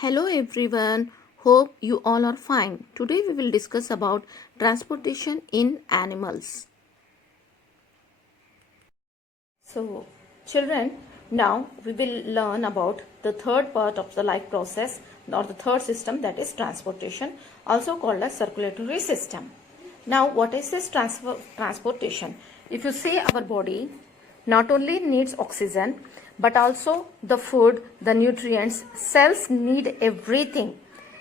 Hello everyone, hope you all are fine. Today we will discuss about transportation in animals. So children, now we will learn about the third part of the life process or the third system, that is transportation, also called as circulatory system. Now what is this transportation? If you see, our body not only needs oxygen but also the food, the nutrients, cells need everything.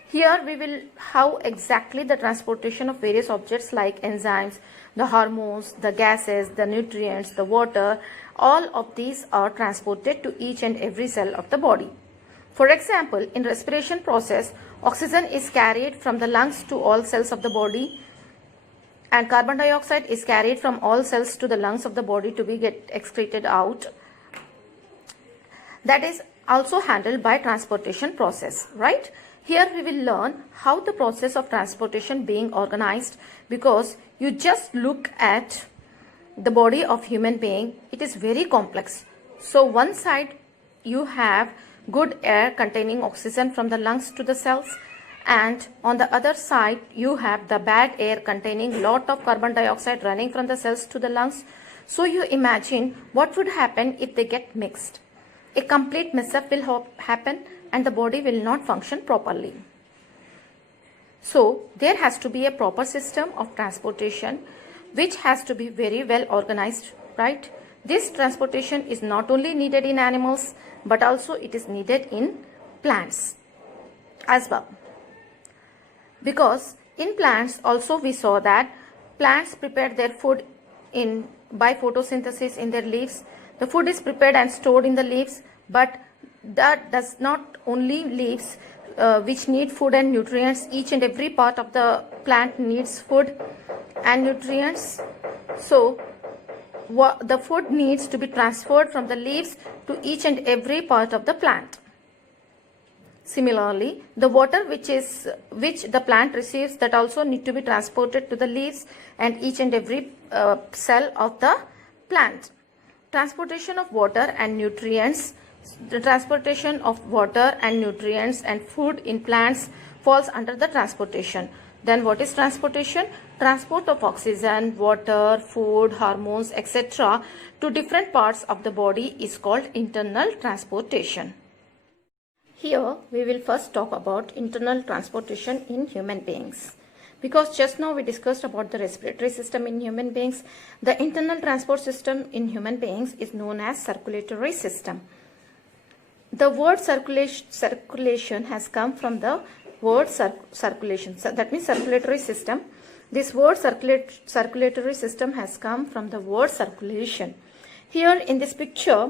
Here we will how exactly the transportation of various objects like enzymes, the hormones, the gases, the nutrients, the water, all of these are transported to each and every cell of the body. For example, in respiration process, oxygen is carried from the lungs to all cells of the body, and carbon dioxide is carried from all cells to the lungs of the body to be excreted out. That is also handled by transportation process, right? Here we will learn how the process of transportation being organized, because you just look at the body of human being, it is very complex. So one side you have good air containing oxygen from the lungs to the cells, and on the other side you have the bad air containing lot of carbon dioxide running from the cells to the lungs. So you imagine what would happen if they get mixed. A complete mess-up will happen and the body will not function properly. So there has to be a proper system of transportation which has to be very well organized, right? This transportation is not only needed in animals but also it is needed in plants as well. Because in plants also we saw that plants prepare their food by photosynthesis in their leaves. The food is prepared and stored in the leaves, but that does not only leaves which need food and nutrients. Each and every part of the plant needs food and nutrients. So the food needs to be transferred from the leaves to each and every part of the plant. Similarly, the water which the plant receives, that also need to be transported to the leaves and each and every cell of the plant. Transportation of water and nutrients. The transportation of water and nutrients and food in plants falls under the transportation. Then what is transportation? Transport of oxygen, water, food, hormones, etc. to different parts of the body is called internal transportation. Here we will first talk about internal transportation in human beings. Because just now we discussed about the respiratory system in human beings, the internal transport system in human beings is known as circulatory system. The word circulation has come from the word circulation. So that means circulatory system. This word circulatory system has come from the word circulation. Here in this picture,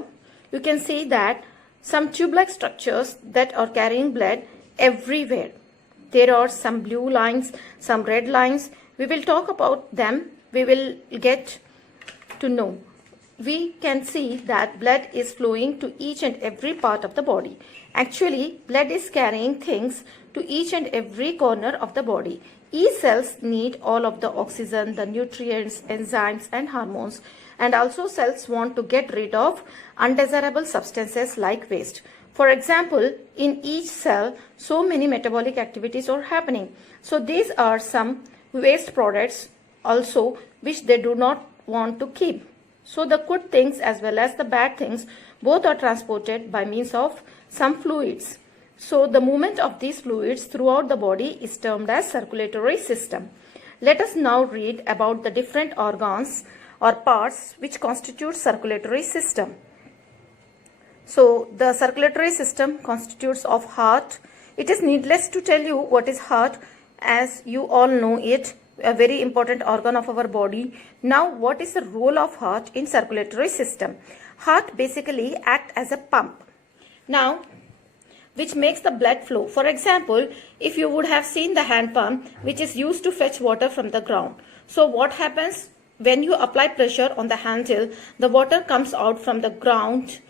you can see that some tube-like structures that are carrying blood everywhere. There are some blue lines, some red lines. We will talk about them. We will get to know. We can see that blood is flowing to each and every part of the body. Actually, blood is carrying things to each and every corner of the body. Each cells need all of the oxygen, the nutrients, enzymes and hormones. And also cells want to get rid of undesirable substances like waste. For example, in each cell, so many metabolic activities are happening. So these are some waste products also which they do not want to keep. So the good things as well as the bad things both are transported by means of some fluids. So the movement of these fluids throughout the body is termed as circulatory system. Let us now read about the different organs or parts which constitute circulatory system. So the circulatory system constitutes of heart. It is needless to tell you what is heart, as you all know it, a very important organ of our body. Now what is the role of heart in circulatory system? Heart basically acts as a pump. Now which makes the blood flow. For example, if you would have seen the hand pump which is used to fetch water from the ground. So what happens when you apply pressure on the handle, the water comes out from the ground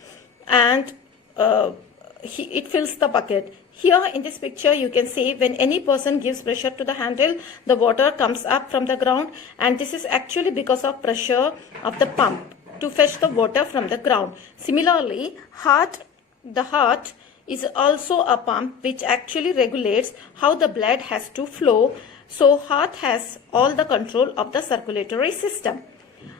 and it fills the bucket. Here in this picture you can see when any person gives pressure to the handle, the water comes up from the ground, and this is actually because of pressure of the pump to fetch the water from the ground. Similarly, the heart is also a pump which actually regulates how the blood has to flow. So heart has all the control of the circulatory system.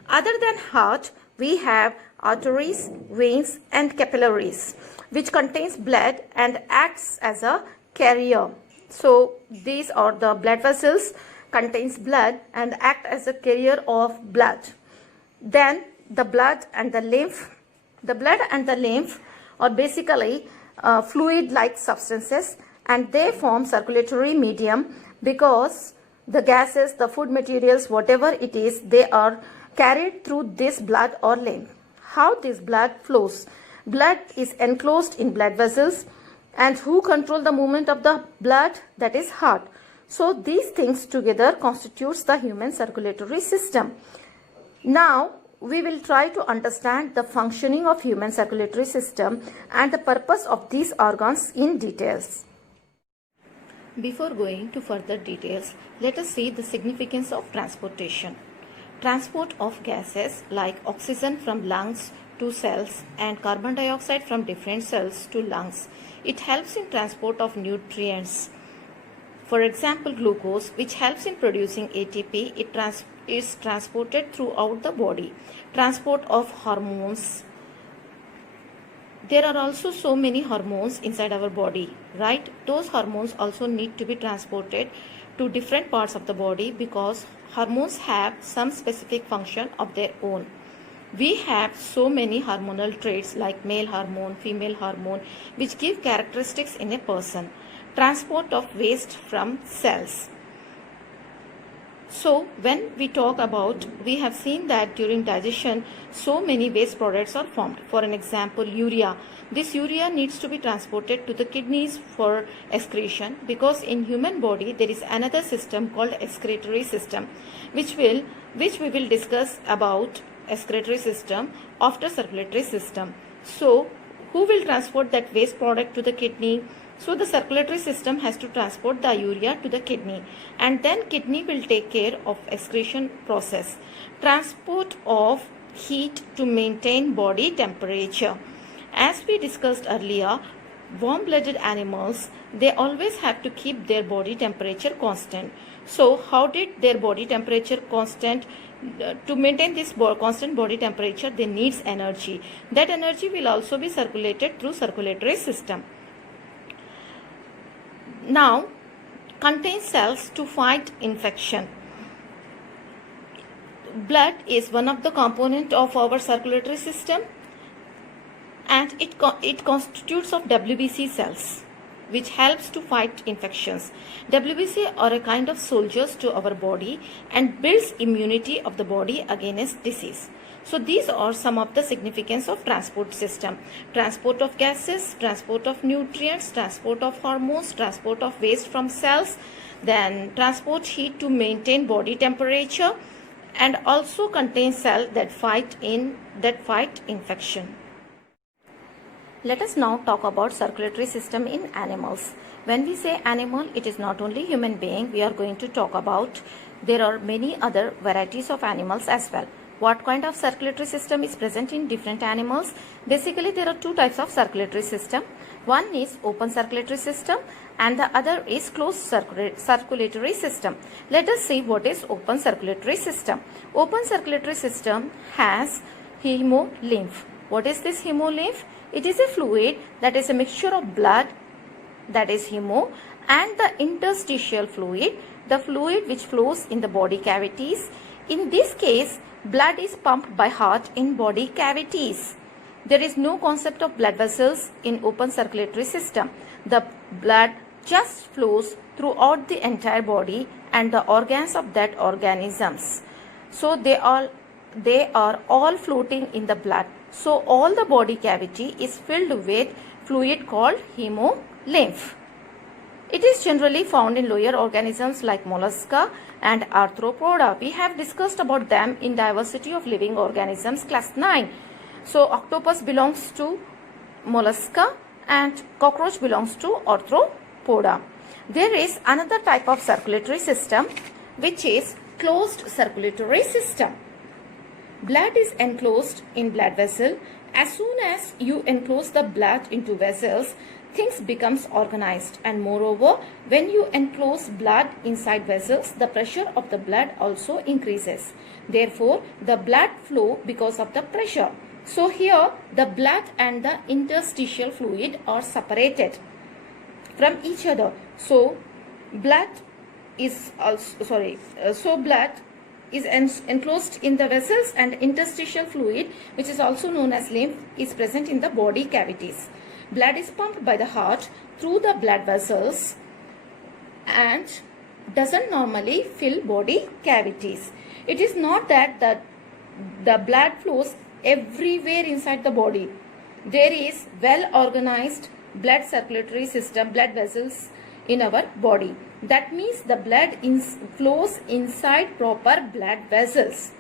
Other than heart, we have arteries, veins and capillaries, which contains blood and acts as a carrier. So these are the blood vessels, contains blood and act as a carrier of blood. Then the blood and the lymph. The blood and the lymph are basically fluid-like substances, and they form circulatory medium because the gases, the food materials, whatever it is, they are carried through this blood or lymph. How this blood flows? Blood is enclosed in blood vessels, and who control the movement of the blood? That is heart. So these things together constitutes the human circulatory system. Now we will try to understand the functioning of human circulatory system and the purpose of these organs in details. Before going to further details, let us see the significance of transportation. Transport of gases like oxygen from lungs to cells and carbon dioxide from different cells to lungs. It helps in transport of nutrients. For example, glucose, which helps in producing ATP, is transported throughout the body. Transport of hormones. There are also so many hormones inside our body, right? Those hormones also need to be transported to different parts of the body because hormones have some specific function of their own. We have so many hormonal traits like male hormone, female hormone, which give characteristics in a person. Transport of waste from cells. So when we talk about, we have seen that during digestion, so many waste products are formed. For an example, urea. This urea needs to be transported to the kidneys for excretion because in human body there is another system called excretory system, which we will discuss about excretory system after circulatory system. So who will transport that waste product to the kidney? So the circulatory system has to transport the urea to the kidney, and then kidney will take care of excretion process. Transport of heat to maintain body temperature. As we discussed earlier, warm-blooded animals, they always have to keep their body temperature constant. So how did their body temperature constant? To maintain this constant body temperature, they needs energy. That energy will also be circulated through circulatory system. Now, contains cells to fight infection. Blood is one of the components of our circulatory system, and it constitutes of WBC cells, which helps to fight infections. WBC are a kind of soldiers to our body and builds immunity of the body against disease. So these are some of the significance of transport system. Transport of gases, transport of nutrients, transport of hormones, transport of waste from cells, then transport heat to maintain body temperature, and also contains cells that fight infection. Let us now talk about circulatory system in animals. When we say animal, it is not only human being. We are going to talk about, there are many other varieties of animals as well. What kind of circulatory system is present in different animals? Basically, there are two types of circulatory system. One is open circulatory system and the other is closed circulatory system. Let us see what is open circulatory system. Open circulatory system has hemolymph. What is this hemolymph? It is a fluid that is a mixture of blood, that is hemo, and the interstitial fluid, the fluid which flows in the body cavities. In this case, blood is pumped by heart in body cavities. There is no concept of blood vessels in open circulatory system. The blood just flows throughout the entire body and the organs of that organisms. So they are all floating in the blood. So all the body cavity is filled with fluid called hemolymph. It is generally found in lower organisms like mollusca and arthropoda. We have discussed about them in diversity of living organisms class 9. So octopus belongs to mollusca and cockroach belongs to arthropoda. There is another type of circulatory system which is closed circulatory system. Blood is enclosed in blood vessel. As soon as you enclose the blood into vessels, things becomes organized, and moreover, when you enclose blood inside vessels, the pressure of the blood also increases. Therefore, the blood flow because of the pressure. So here the blood and the interstitial fluid are separated from each other. So blood is enclosed in the vessels, and interstitial fluid, which is also known as lymph, is present in the body cavities. Blood is pumped by the heart through the blood vessels and doesn't normally fill body cavities. It is not that the blood flows everywhere inside the body. There is well organized blood circulatory system, blood vessels in our body. That means the blood flows inside proper blood vessels.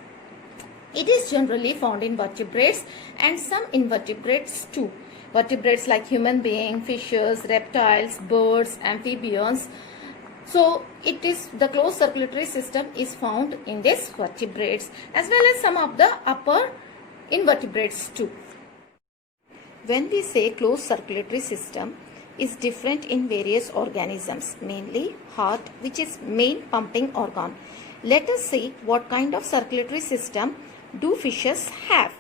It is generally found in vertebrates and some invertebrates too. Vertebrates like human beings, fishes, reptiles, birds, amphibians. So it is the closed circulatory system is found in these vertebrates as well as some of the upper invertebrates too. When we say closed circulatory system is different in various organisms, mainly heart, which is main pumping organ. Let us see what kind of circulatory system do fishes have.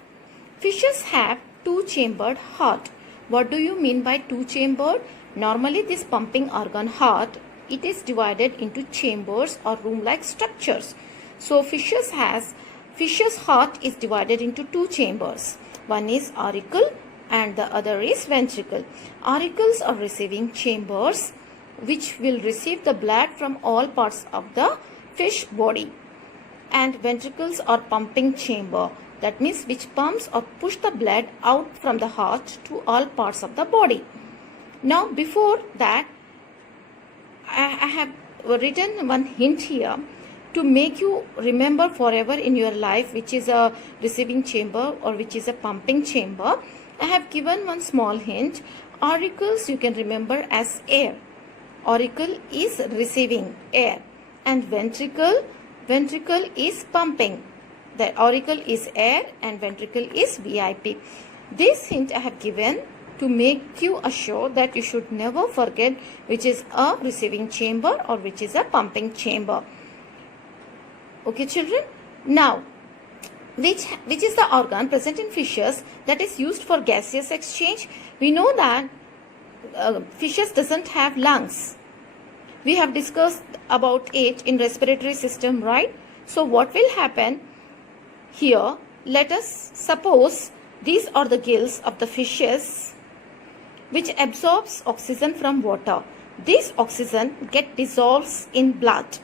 Fishes have two-chambered heart. What do you mean by two-chambered? Normally this pumping organ heart, it is divided into chambers or room-like structures. So fishes heart is divided into two chambers. One is auricle and the other is ventricle. Auricles are receiving chambers which will receive the blood from all parts of the fish body, and ventricles are pumping chamber, that means which pumps or push the blood out from the heart to all parts of the body. Now before that, I have written one hint here to make you remember forever in your life which is a receiving chamber or which is a pumping chamber. I have given one small hint. Auricles you can remember as air. Auricle is receiving air, and ventricle is pumping. The auricle is air and ventricle is VIP. This hint I have given to make you assure that you should never forget which is a receiving chamber or which is a pumping chamber. Okay children, now which is the organ present in fishes that is used for gaseous exchange? We know that fishes doesn't have lungs. We have discussed about it in respiratory system, right? So what will happen here? Let us suppose these are the gills of the fishes which absorbs oxygen from water. This oxygen get dissolves in blood.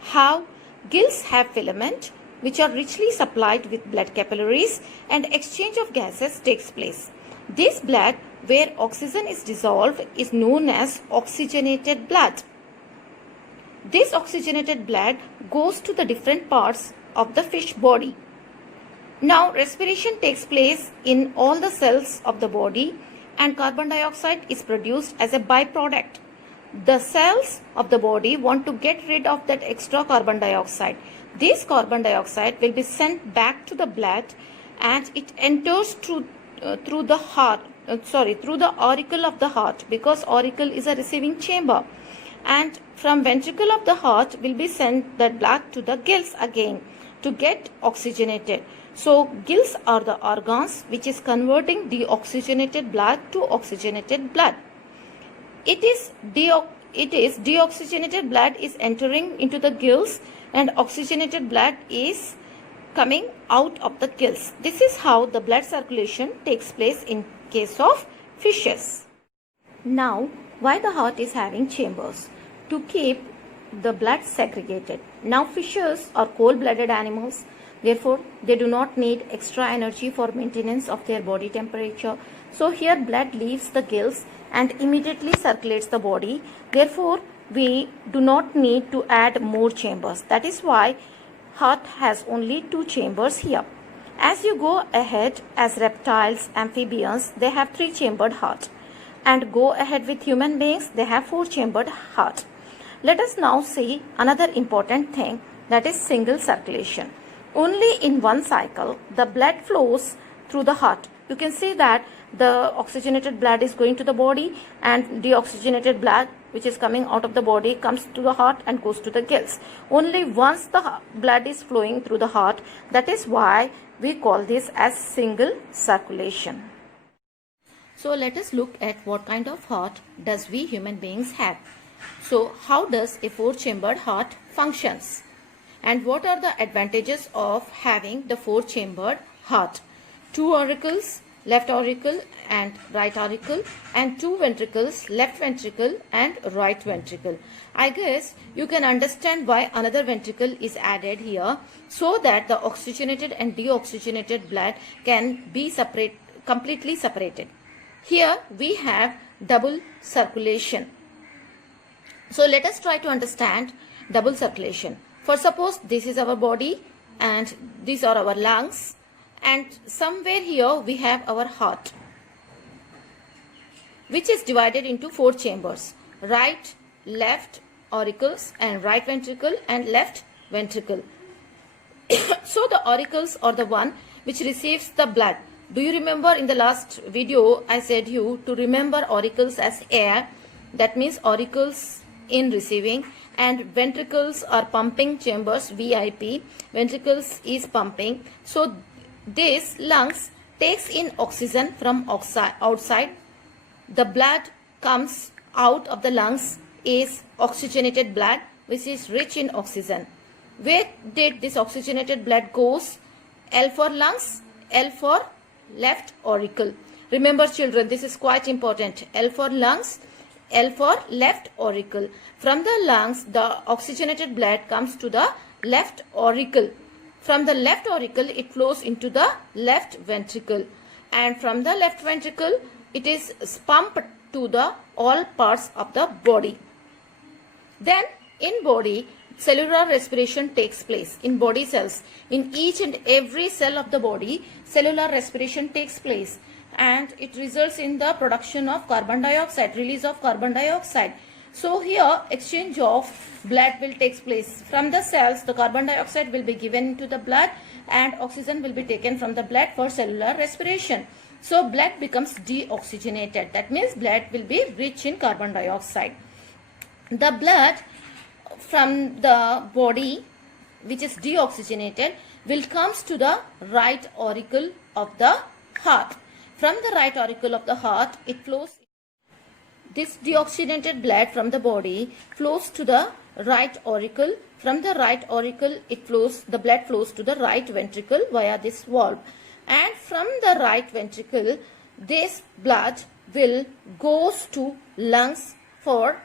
How? Gills have filament which are richly supplied with blood capillaries, and exchange of gases takes place. This blood where oxygen is dissolved is known as oxygenated blood. This oxygenated blood goes to the different parts of the fish body. Now respiration takes place in all the cells of the body, and carbon dioxide is produced as a byproduct. The cells of the body want to get rid of that extra carbon dioxide. This carbon dioxide will be sent back to the blood, and it enters through the heart, through the auricle of the heart, because auricle is a receiving chamber, and from ventricle of the heart will be sent that blood to the gills again to get oxygenated. So gills are the organs which is converting deoxygenated blood to oxygenated blood. It is deoxygenated blood is entering into the gills, and oxygenated blood is coming out of the gills. This is how the blood circulation takes place in case of fishes. Now, why the heart is having chambers? To keep the blood segregated. Now fishes are cold-blooded animals. Therefore, they do not need extra energy for maintenance of their body temperature. So here blood leaves the gills and immediately circulates the body. Therefore, we do not need to add more chambers. That is why heart has only two chambers here. As you go ahead, as reptiles, amphibians, they have three-chambered heart. And go ahead with human beings, they have four-chambered heart. Let us now see another important thing, that is single circulation. Only in one cycle the blood flows through the heart. You can see that the oxygenated blood is going to the body, and deoxygenated blood which is coming out of the body comes to the heart and goes to the gills. Only once the blood is flowing through the heart, that is why we call this as single circulation. So let us look at what kind of heart does we human beings have. So how does a four-chambered heart functions? And what are the advantages of having the four-chambered heart? Two auricles, left auricle and right auricle, and two ventricles, left ventricle and right ventricle. I guess you can understand why another ventricle is added here, so that the oxygenated and deoxygenated blood can be completely separated. Here we have double circulation. So let us try to understand double circulation. For suppose this is our body and these are our lungs, and somewhere here we have our heart, which is divided into four chambers: right, left auricles and right ventricle and left ventricle. So the auricles are the one which receives the blood. Do you remember in the last video I said you to remember auricles as air? That means auricles in receiving, and ventricles are pumping chambers, VIP. Ventricles is pumping. So this lungs takes in oxygen from outside. The blood comes out of the lungs is oxygenated blood, which is rich in oxygen. Where did this oxygenated blood goes? L for lungs, L for left auricle. Remember children, this is quite important. L for lungs, L for left auricle. From the lungs, the oxygenated blood comes to the left auricle. From the left auricle, it flows into the left ventricle. And from the left ventricle, it is pumped to the all parts of the body. Then in body, cellular respiration takes place in body cells. In each and every cell of the body, cellular respiration takes place, and it results in the production of carbon dioxide, release of carbon dioxide. So here exchange of blood will take place. From the cells, the carbon dioxide will be given to the blood and oxygen will be taken from the blood for cellular respiration. So blood becomes deoxygenated. That means blood will be rich in carbon dioxide. The blood from the body, which is deoxygenated, will comes to the right auricle of the heart. From the right auricle of the heart, it flows. This deoxygenated blood from the body flows to the right auricle. From the right auricle, the blood flows to the right ventricle via this valve. And from the right ventricle, this blood will goes to lungs for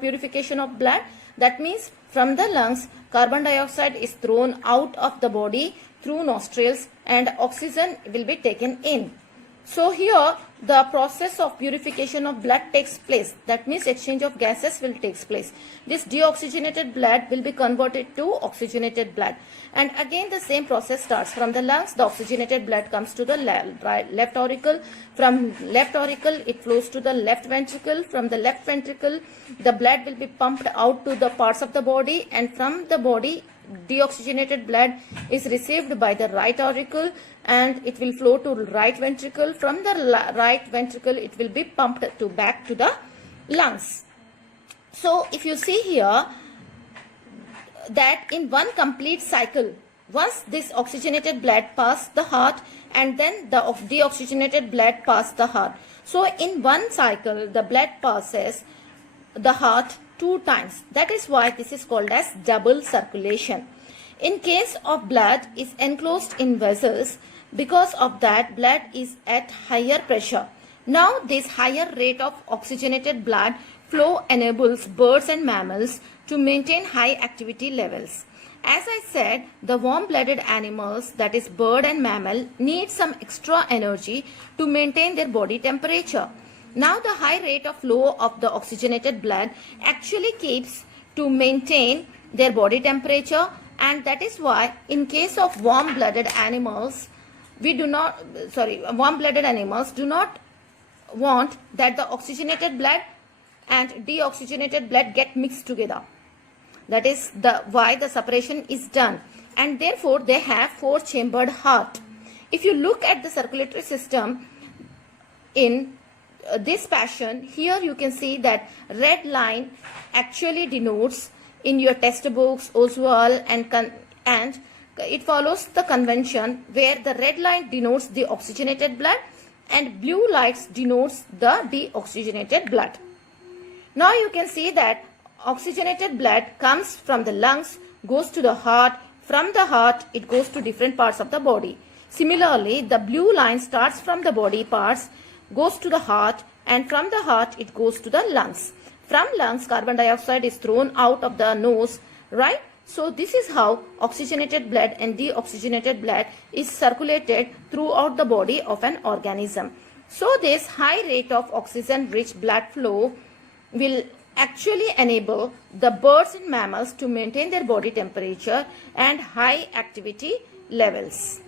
purification of blood. That means from the lungs, carbon dioxide is thrown out of the body through nostrils and oxygen will be taken in. So here the process of purification of blood takes place. That means exchange of gases will take place. This deoxygenated blood will be converted to oxygenated blood. And again the same process starts. From the lungs, the oxygenated blood comes to the left auricle. From left auricle, it flows to the left ventricle. From the left ventricle, the blood will be pumped out to the parts of the body. And from the body, deoxygenated blood is received by the right auricle and it will flow to right ventricle. From the right ventricle, it will be pumped back to the lungs. So if you see here that in one complete cycle, once this oxygenated blood passes the heart and then the deoxygenated blood passes the heart. So in one cycle, the blood passes the heart 2 times. That is why this is called as double circulation. In case of blood is enclosed in vessels, because of that blood is at higher pressure. Now this higher rate of oxygenated blood flow enables birds and mammals to maintain high activity levels. As I said, the warm-blooded animals, that is bird and mammal, need some extra energy to maintain their body temperature. Now the high rate of flow of the oxygenated blood actually keeps to maintain their body temperature, and that is why in case of warm-blooded animals, warm-blooded animals do not want that the oxygenated blood and deoxygenated blood get mixed together. That is why the separation is done, and therefore they have 4-chambered heart. If you look at the circulatory system in this fashion, here you can see that red line actually denotes in your textbooks, Oswald, and it follows the convention where the red line denotes the oxygenated blood and blue lights denotes the deoxygenated blood. Now you can see that oxygenated blood comes from the lungs, goes to the heart, from the heart it goes to different parts of the body. Similarly, the blue line starts from the body parts, goes to the heart, and from the heart it goes to the lungs. From lungs, carbon dioxide is thrown out of the nose, right? So this is how oxygenated blood and deoxygenated blood is circulated throughout the body of an organism. So this high rate of oxygen rich blood flow will actually enable the birds and mammals to maintain their body temperature and high activity levels.